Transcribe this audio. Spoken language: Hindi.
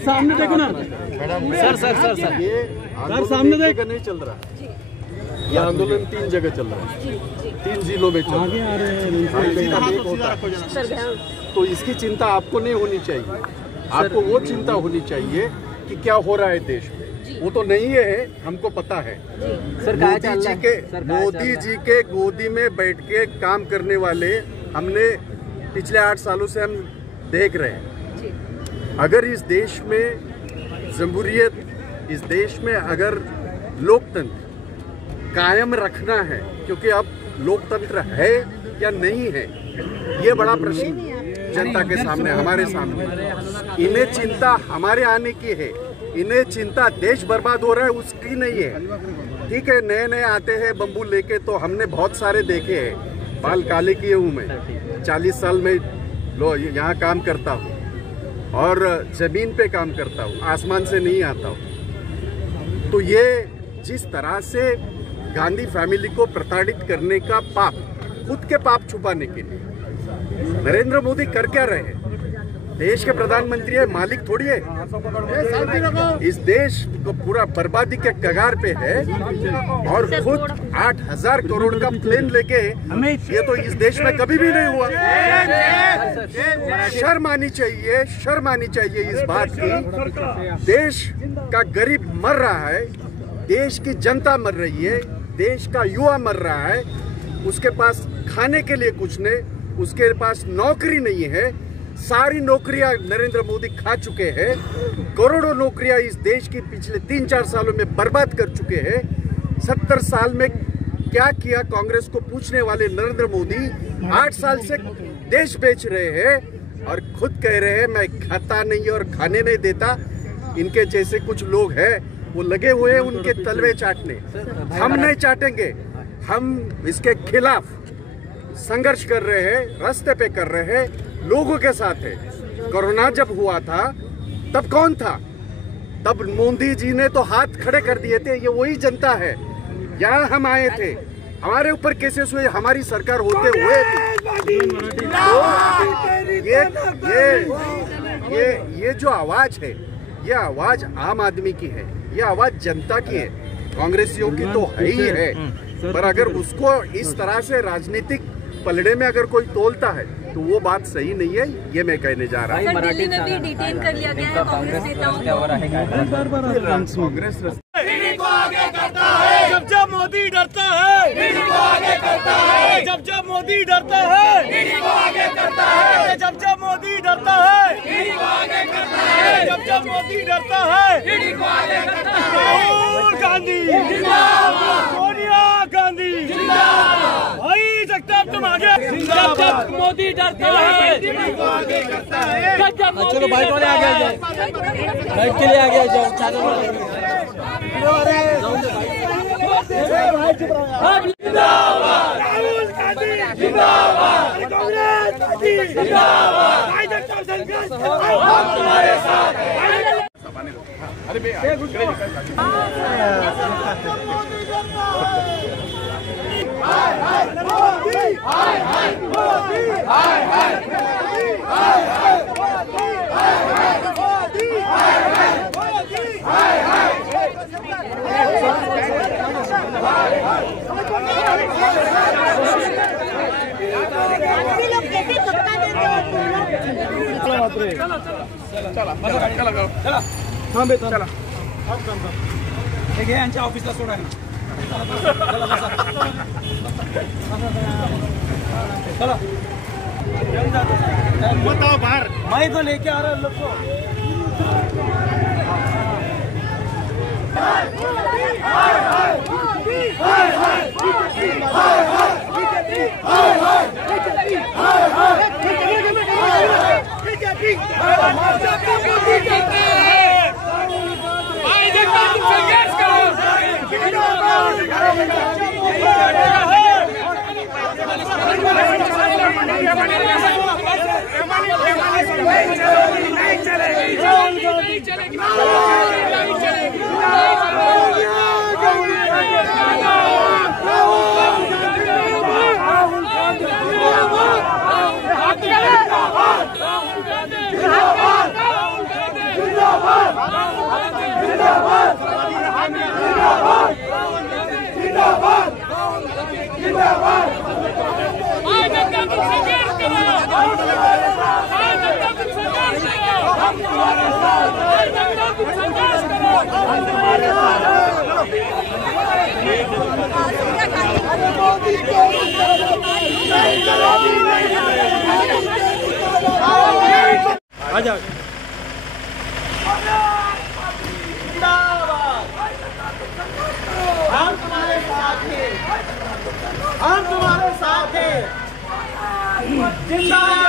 सामने देखो ना सर ये सामने देखो नहीं चल रहा। ये आंदोलन 3 जगह चल रहा है, 3 जिलों में चल रहा है। तो इसकी चिंता आपको नहीं होनी चाहिए। आपको वो चिंता होनी चाहिए कि क्या हो रहा है देश में। वो तो नहीं है, हमको पता है। मोदी जी के गोदी में बैठ के काम करने वाले हमने पिछले 8 सालों से हम देख रहे हैं। अगर इस देश में जमहूरियत, इस देश में अगर लोकतंत्र कायम रखना है, क्योंकि अब लोकतंत्र है या नहीं है, ये बड़ा प्रश्न जनता के सामने, हमारे सामने। इन्हें चिंता हमारे आने की है, इन्हें चिंता देश बर्बाद हो रहा है उसकी नहीं है। ठीक है, नए नए आते हैं बम्बू लेके, तो हमने बहुत सारे देखे हैं। बाल काले किए हूँ मैं, 40 साल में यहाँ काम करता हूँ और जमीन पे काम करता हूँ, आसमान से नहीं आता हूँ। तो ये जिस तरह से गांधी फैमिली को प्रताड़ित करने का पाप, खुद के पाप छुपाने के लिए नरेंद्र मोदी कर क्या रहे हैं? देश के प्रधानमंत्री है, मालिक थोड़ी है। इस देश को पूरा बर्बादी के कगार पे है और खुद 8,000 करोड़ का प्लेन लेके, ये तो इस देश में कभी भी नहीं हुआ। शर्म आनी चाहिए, शर्म आनी चाहिए इस बात की। देश का गरीब मर रहा है, देश की जनता मर रही है, देश का युवा मर रहा है, उसके पास खाने के लिए कुछ नहीं, उसके पास नौकरी नहीं है। सारी नौकरियां नरेंद्र मोदी खा चुके हैं। करोड़ों नौकरियां इस देश की पिछले 3-4 सालों में बर्बाद कर चुके हैं। 70 साल में क्या किया कांग्रेस को पूछने वाले नरेंद्र मोदी 8 साल से देश बेच रहे हैं और खुद कह रहे हैं मैं खाता नहीं और खाने नहीं देता। इनके जैसे कुछ लोग हैं, वो लगे हुए हैं उनके तलवे चाटने। हम नहीं चाटेंगे, हम इसके खिलाफ संघर्ष कर रहे हैं, रास्ते पे कर रहे हैं, लोगों के साथ है। कोरोना जब हुआ था तब कौन था? तब मोदी जी ने तो हाथ खड़े कर दिए थे। ये वही जनता है। यहाँ हम आए थे, हमारे ऊपर केसेस हुए, हमारी सरकार होते हुए भी। ये जो आवाज है, ये आवाज आम आदमी की है, ये आवाज जनता की है, कांग्रेसियों की तो है ही है। पर अगर उसको इस तरह से राजनीतिक पलड़े में अगर कोई तोलता है तो वो बात सही नहीं है, ये मैं कहने जा रहा हूँ। दिल्ली में भी डिटेन कर लिया गया है कांग्रेस नेताओं को। कांग्रेस को आगे करता है जब जब मोदी डरता है, को आगे करता है जब जब मोदी डरता है, को आगे करता है जब जब मोदी डरता है, को आगे करता है जब जब मोदी डरता है, को आगे करता है। राहुल गांधी जिंदाबाद, सोनिया गांधी जिंदाबाद, भाई जगताप तुम आगे। जब जब मोदी डरता है, को आगे करता है। चलो बाइक वाले आगे आ जाओ, बाइक के लिए आगे आ जाओ। जिंदाबाद राहुल गांधी जिंदाबाद, कांग्रेस पार्टी जिंदाबाद, भाई जगताप संघर्ष हम तुम्हारे साथ हैं। अरे भैया हाय हाय मोदी, हाय हाय मोदी, हाय हाय मोदी, हाय हाय मोदी, हाय हाय मोदी, हाय हाय मोदी, हाय हाय। हाँ बेटा चला, यांच्या ऑफिसला सोडा ना। चला बताओ बाहर, मैं तो लेके आ रहा लोग को। जिंदाबाद आ जाओ। हम तुम्हारे साथ हैं, हम तुम्हारे साथ हैं। जिंदाबाद।